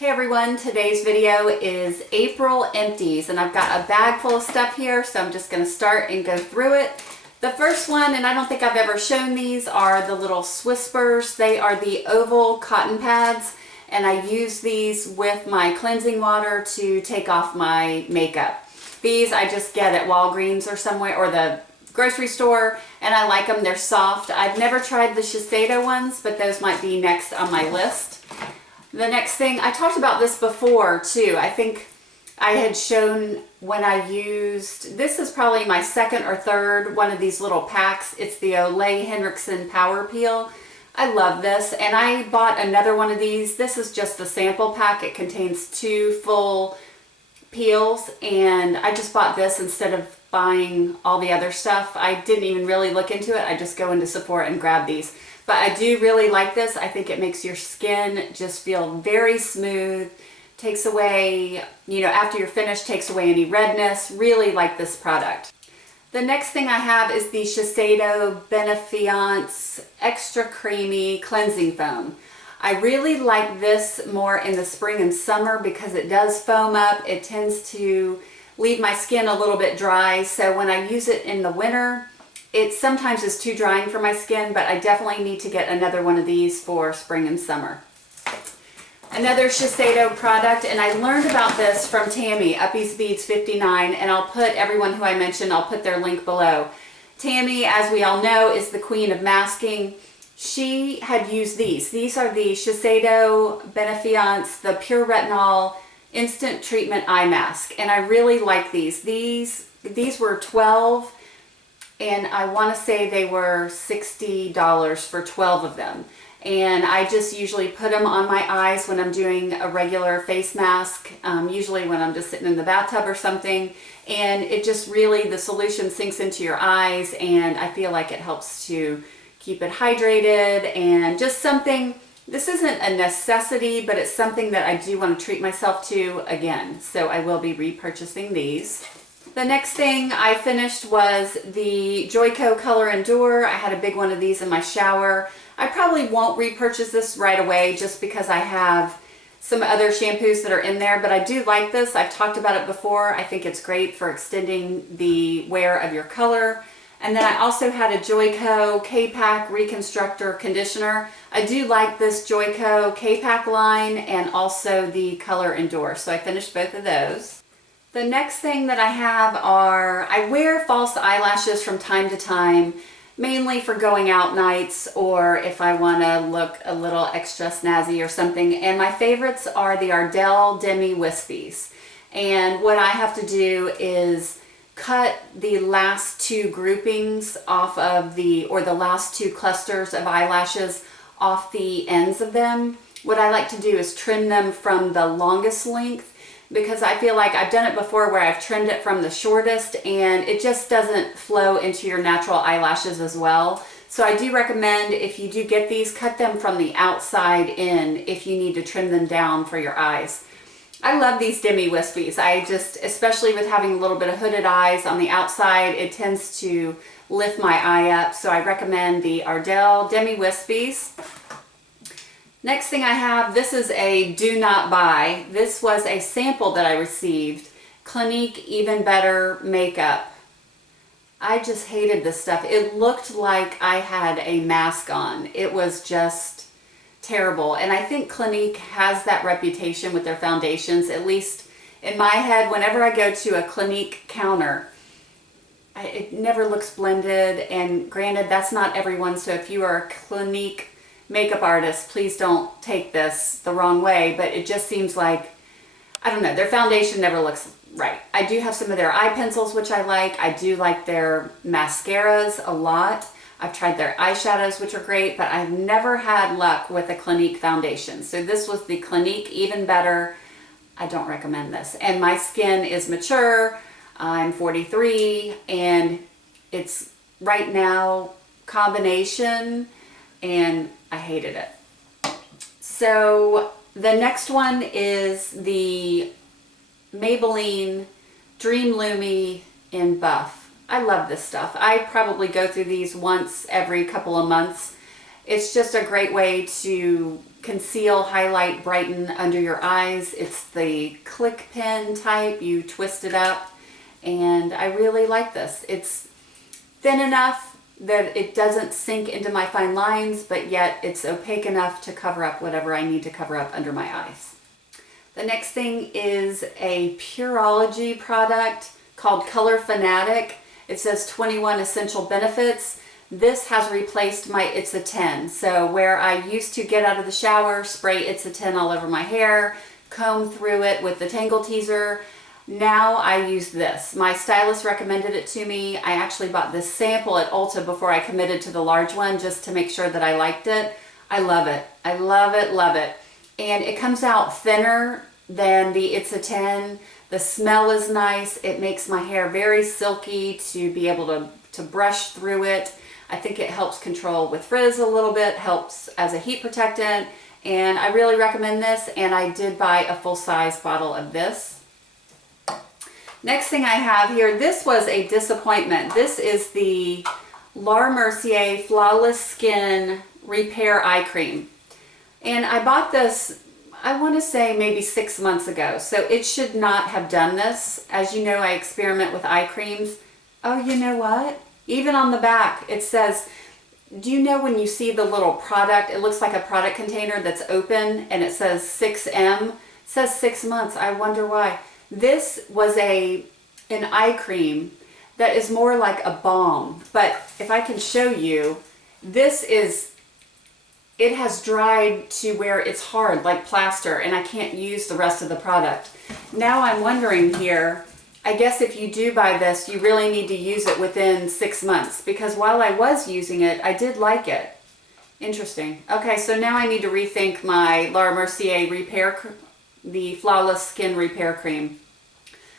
Hey everyone, today's video is April empties and I've got a bag full of stuff here, so I'm just going to start and go through it. The first one, and I don't think I've ever shown these, are the little Swispers. They are the oval cotton pads and I use these with my cleansing water to take off my makeup. These I just get at Walgreens or somewhere, or the grocery store, and I like them. They're soft. I've never tried the Shiseido ones, but those might be next on my list. The next thing, I talked about this before too. I think I had shown when I used, this is probably my second or third one of these little packs. It's the Olay Henriksen Power Peel. I love this, and I bought another one of these. This is just the sample pack. It contains 2 full peels, and I just bought this instead of buying all the other stuff. I didn't even really look into it. I just go into Sephora and grab these. But I do really like this. I think it makes your skin just feel very smooth. Takes away, after you're finished, takes away any redness. Really like this product. The next thing I have is the Shiseido Benetint Extra Creamy Cleansing Foam. I really like this more in the spring and summer because it does foam up. It tends to leave my skin a little bit dry, so when I use it in the winter, it sometimes is too drying for my skin, but I definitely need to get another one of these for spring and summer. Another Shiseido product, and I learned about this from Tammy, Uppy's Beads 59, and I'll put everyone who I mentioned, I'll put their link below. Tammy, as we all know, is the queen of masking. She had used these. These are the Shiseido Benetint, the Pure Retinol Instant Treatment Eye Mask, and I really like these. These were 12, and I want to say they were $60 for 12 of them. And I just usually put them on my eyes when I'm doing a regular face mask, usually when I'm just sitting in the bathtub or something. And it just really, the solution sinks into your eyes, and I feel like it helps to keep it hydrated, and just something, this isn't a necessity, but it's something that I do want to treat myself to again. So I will be repurchasing these. The next thing I finished was the Joico Color Endure. I had a big one of these in my shower. I probably won't repurchase this right away just because I have some other shampoos that are in there, but I do like this. I've talked about it before. I think it's great for extending the wear of your color. And then I also had a Joico Kpak Reconstructor Conditioner. I do like this Joico Kpak line and also the Color Endure, so I finished both of those. The next thing that I have are, I wear false eyelashes from time to time, mainly for going out nights or if I want to look a little extra snazzy or something. And my favorites are the Ardell Demi Wispies. And what I have to do is cut the last 2 groupings off of the last 2 clusters of eyelashes off the ends of them. What I like to do is trim them from the longest length, because I feel like I've done it before where I've trimmed it from the shortest and it just doesn't flow into your natural eyelashes as well. So I do recommend, if you do get these, cut them from the outside in if you need to trim them down for your eyes. I love these Demi Wispies. I just, especially with having a little bit of hooded eyes on the outside, it tends to lift my eye up. So I recommend the Ardell Demi Wispies. Next thing I have, this is a do not buy. This was a sample that I received. Clinique Even Better Makeup. I just hated this stuff. It looked like I had a mask on. It was just terrible. And I think Clinique has that reputation with their foundations. At least in my head, whenever I go to a Clinique counter, it never looks blended. And granted, that's not everyone. So if you are a Clinique makeup artist, please don't take this the wrong way, but it just seems like, I don't know, their foundation never looks right. I do have some of their eye pencils, which I like. I do like their mascaras a lot. I've tried their eyeshadows, which are great, but I've never had luck with a Clinique foundation. So this was the Clinique Even Better. I don't recommend this. And my skin is mature. I'm 43, and it's right now combination, and I hated it. So the next one is the Maybelline Dream Lumi in Buff. I love this stuff. I probably go through these once every couple of months. It's just a great way to conceal, highlight, brighten under your eyes. It's the click pen type. You twist it up, and I really like this. It's thin enough that it doesn't sink into my fine lines, but yet it's opaque enough to cover up whatever I need to cover up under my eyes. The next thing is a Pureology product called Color Fanatic. It says 21 essential benefits. This has replaced my It's a 10. So where I used to get out of the shower, spray It's a 10 all over my hair, comb through it with the Tangle Teaser, now I use this. My stylist recommended it to me. I actually bought this sample at Ulta before I committed to the large one just to make sure that I liked it. I love it. I love it, love it. And it comes out thinner than the It's a 10. The smell is nice. It makes my hair very silky to be able to brush through it. I think it helps control with frizz a little bit, helps as a heat protectant, and I really recommend this, and I did buy a full-size bottle of this. Next thing I have here, this was a disappointment. This is the Laura Mercier Flawless Skin Repair Eye Cream. And I bought this, I want to say maybe 6 months ago, so it should not have done this. As you know, I experiment with eye creams. Oh, you know what? Even on the back, it says, do you know when you see the little product, it looks like a product container that's open and it says 6M? It says 6 months. I wonder why. This was an eye cream that is more like a balm, but if I can show you, it has dried to where it's hard like plaster and I can't use the rest of the product. Now I'm wondering here, I guess if you do buy this, you really need to use it within 6 months, because while I was using it, I did like it. Interesting. Okay, so now I need to rethink my Laura Mercier the Flawless Skin Repair Cream.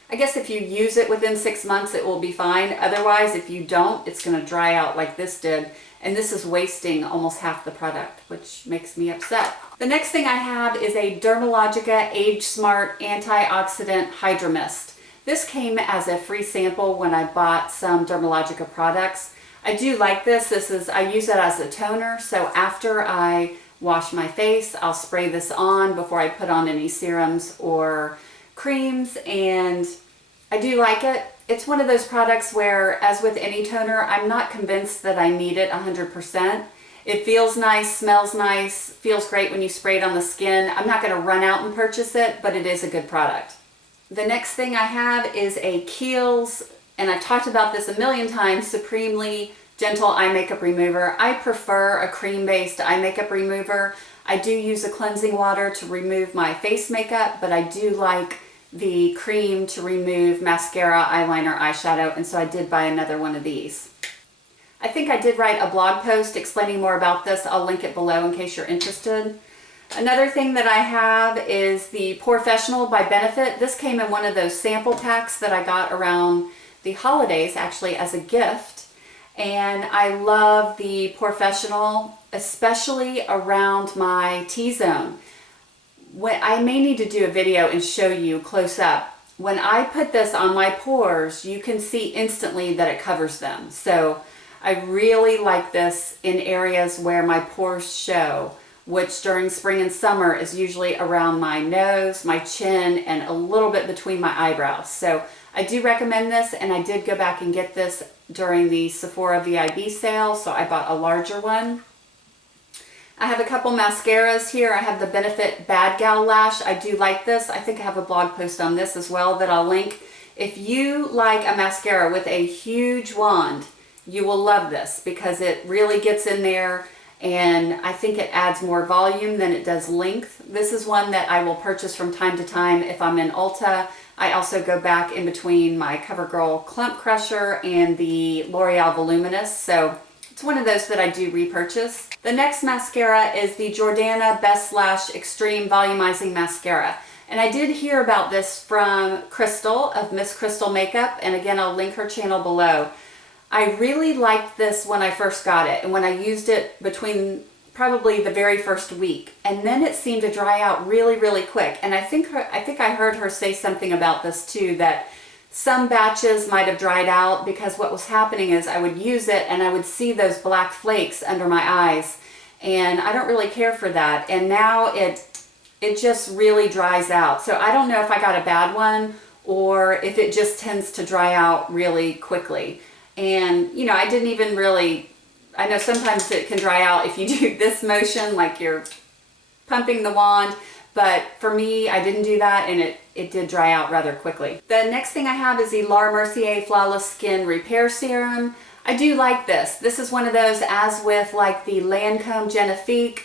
I guess if you use it within 6 months, it will be fine. Otherwise, if you don't, it's going to dry out like this did. And this is wasting almost half the product, which makes me upset. The next thing I have is a Dermalogica Age Smart Antioxidant Hydramist. This came as a free sample when I bought some Dermalogica products. I do like this. I use it as a toner, so after I wash my face, I'll spray this on before I put on any serums or creams, and I do like it. It's one of those products where, as with any toner, I'm not convinced that I need it 100%. It feels nice, smells nice, feels great when you spray it on the skin. I'm not going to run out and purchase it, but it is a good product. The next thing I have is a Kiehl's, and I've talked about this a million times, Supremely Gentle Eye Makeup Remover. I prefer a cream-based eye makeup remover. I do use a cleansing water to remove my face makeup, but I do like the cream to remove mascara, eyeliner, eyeshadow, and so I did buy another one of these. I think I did write a blog post explaining more about this. I'll link it below in case you're interested. Another thing that I have is the Porefessional by Benefit. This came in one of those sample packs that I got around the holidays, actually, as a gift. And I love the Porefessional, especially around my T-zone. I may need to do a video and show you close up. When I put this on my pores, you can see instantly that it covers them. So I really like this in areas where my pores show, which during spring and summer is usually around my nose, my chin, and a little bit between my eyebrows. So I do recommend this, and I did go back and get this during the Sephora VIB sale, so I bought a larger one. I have a couple mascaras here. I have the Benefit Bad Gal Lash. I do like this. I think I have a blog post on this as well that I'll link. If you like a mascara with a huge wand, you will love this because it really gets in there, and I think it adds more volume than it does length. This is one that I will purchase from time to time if I'm in Ulta. I also go back in between my CoverGirl Clump Crusher and the L'Oreal Voluminous, so it's one of those that I do repurchase. The next mascara is the Jordana Best Lash Extreme Volumizing Mascara. And I did hear about this from Crystal of Miss Crystal Makeup, and again, I'll link her channel below. I really liked this when I first got it, and when I used it between probably the very first week, and then it seemed to dry out really, really quick. And I think I heard her say something about this too, that some batches might have dried out because what was happening is I would use it and I would see those black flakes under my eyes, and I don't really care for that. And now it just really dries out. So I don't know if I got a bad one or if it just tends to dry out really quickly. And you know, I didn't even really, I know sometimes it can dry out if you do this motion like you're pumping the wand, but for me, I didn't do that, and it did dry out rather quickly. The next thing I have is the Laura Mercier Flawless Skin Repair Serum. I do like this. This is one of those, as with like the Lancome Genifique.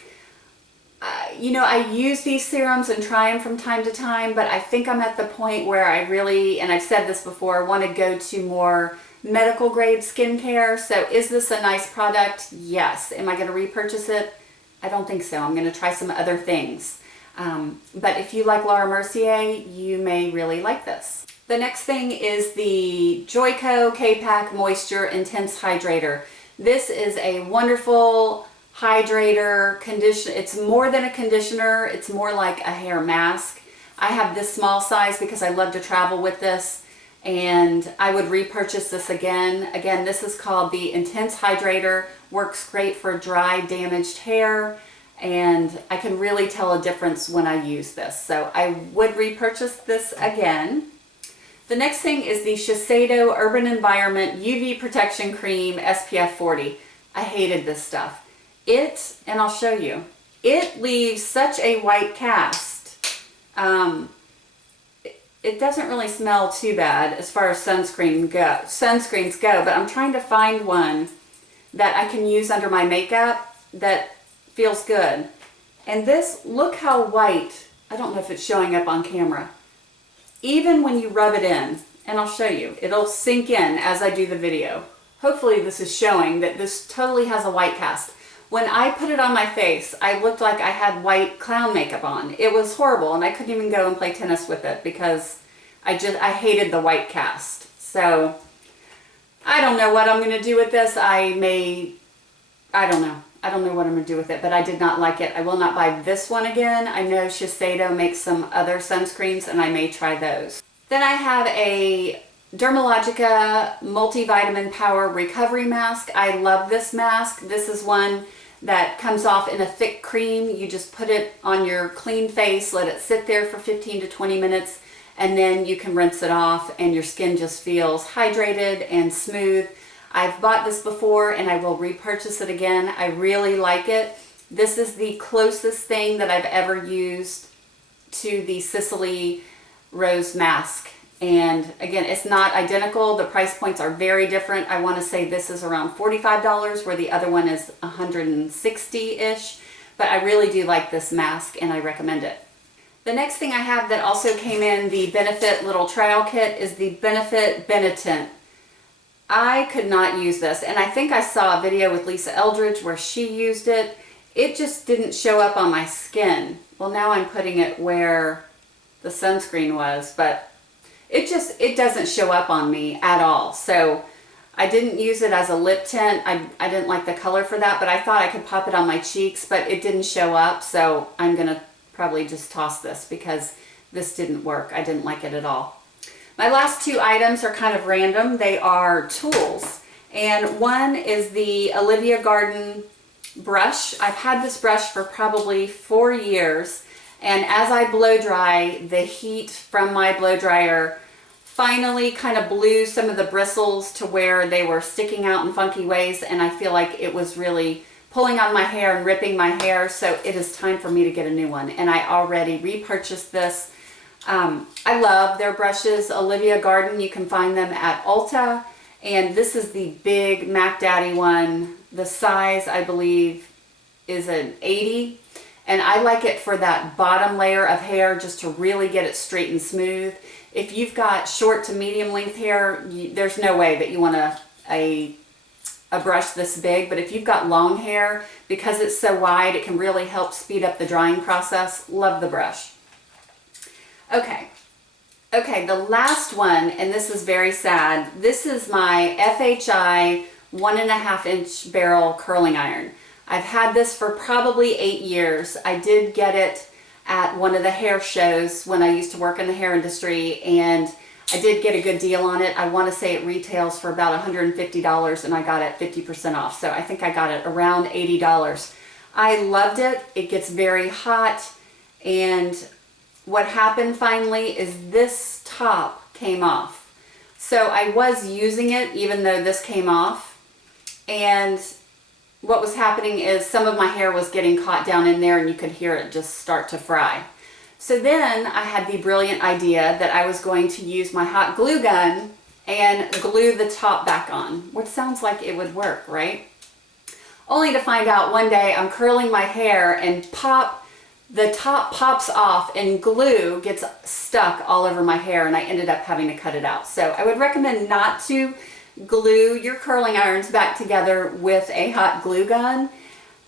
You know, I use these serums and try them from time to time, but I think I'm at the point where I really, and I've said this before, want to go to more medical grade skincare. So is this a nice product? Yes. Am I going to repurchase it? I don't think so. I'm going to try some other things. But if you like Laura Mercier, you may really like this. The next thing is the Joico Kpak Moisture Intense Hydrator. This is a wonderful hydrator, conditioner. It's more than a conditioner. It's more like a hair mask. I have this small size because I love to travel with this, and I would repurchase this again. Again, this is called the Intense Hydrator. Works great for dry, damaged hair, and I can really tell a difference when I use this. So I would repurchase this again. The next thing is the Shiseido Urban Environment UV Protection Cream SPF 40. I hated this stuff. And I'll show you, it leaves such a white cast. It doesn't really smell too bad as far as sunscreens go, but I'm trying to find one that I can use under my makeup that feels good. And this, look how white, I don't know if it's showing up on camera. Even when you rub it in, and I'll show you, it'll sink in as I do the video. Hopefully this is showing that this totally has a white cast. When I put it on my face, I looked like I had white clown makeup on. It was horrible, and I couldn't even go and play tennis with it because I hated the white cast. So I don't know what I'm going to do with this. I don't know. I don't know what I'm going to do with it, but I did not like it. I will not buy this one again. I know Shiseido makes some other sunscreens, and I may try those. Then I have a Dermalogica Multivitamin Power Recovery Mask. I love this mask. This is one that comes off in a thick cream. You just put it on your clean face, let it sit there for 15 to 20 minutes, and then you can rinse it off, and your skin just feels hydrated and smooth. I've bought this before, and I will repurchase it again. I really like it. This is the closest thing that I've ever used to the Sicily Rose mask. And again, it's not identical. The price points are very different. I want to say this is around $45, where the other one is $160-ish. But I really do like this mask, and I recommend it. The next thing I have that also came in the Benefit little trial kit is the Benefit Benetint. I could not use this, and I think I saw a video with Lisa Eldridge where she used it. It just didn't show up on my skin. Well, now I'm putting it where the sunscreen was, but it doesn't show up on me at all. So I didn't use it as a lip tint. I didn't like the color for that, but I thought I could pop it on my cheeks, but it didn't show up. So I'm going to probably just toss this because this didn't work. I didn't like it at all. My last two items are kind of random. They are tools. And one is the Olivia Garden brush. I've had this brush for probably 4 years. And as I blow dry, the heat from my blow dryer finally kind of blew some of the bristles to where they were sticking out in funky ways, and I feel like it was really pulling on my hair and ripping my hair, so it is time for me to get a new one. And I already repurchased this. I love their brushes. Olivia Garden, you can find them at Ulta, and this is the big Mac Daddy one. The size, I believe, is an 80. And I like it for that bottom layer of hair, just to really get it straight and smooth. If you've got short to medium length hair, there's no way that you want a brush this big. But if you've got long hair, because it's so wide, it can really help speed up the drying process. Love the brush. Okay, the last one, and this is very sad. This is my FHI 1.5 inch barrel curling iron. I've had this for probably 8 years. I did get it at one of the hair shows when I used to work in the hair industry, and I did get a good deal on it. I want to say it retails for about $150, and I got it 50% off. So I think I got it around $80. I loved it. It gets very hot, and what happened finally is this top came off. So I was using it even though this came off, and what was happening is some of my hair was getting caught down in there and you could hear it just start to fry. So then I had the brilliant idea that I was going to use my hot glue gun and glue the top back on, which sounds like it would work, right? Only to find out one day I'm curling my hair and the top pops off and glue gets stuck all over my hair, and I ended up having to cut it out. So I would recommend not to glue your curling irons back together with a hot glue gun.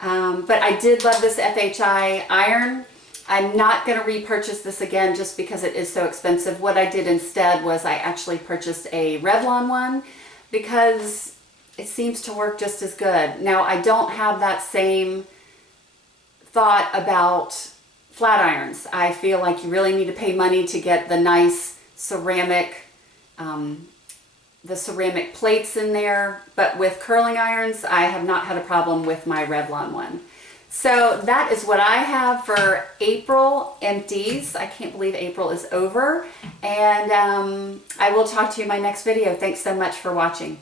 But I did love this FHI iron. I'm not going to repurchase this again just because it is so expensive. What I did instead was I actually purchased a Revlon one because it seems to work just as good. Now, I don't have that same thought about flat irons. I feel like you really need to pay money to get the nice ceramic, the ceramic plates in there. But with curling irons, I have not had a problem with my Revlon one. So that is what I have for April empties. I can't believe April is over. And I will talk to you in my next video. Thanks so much for watching.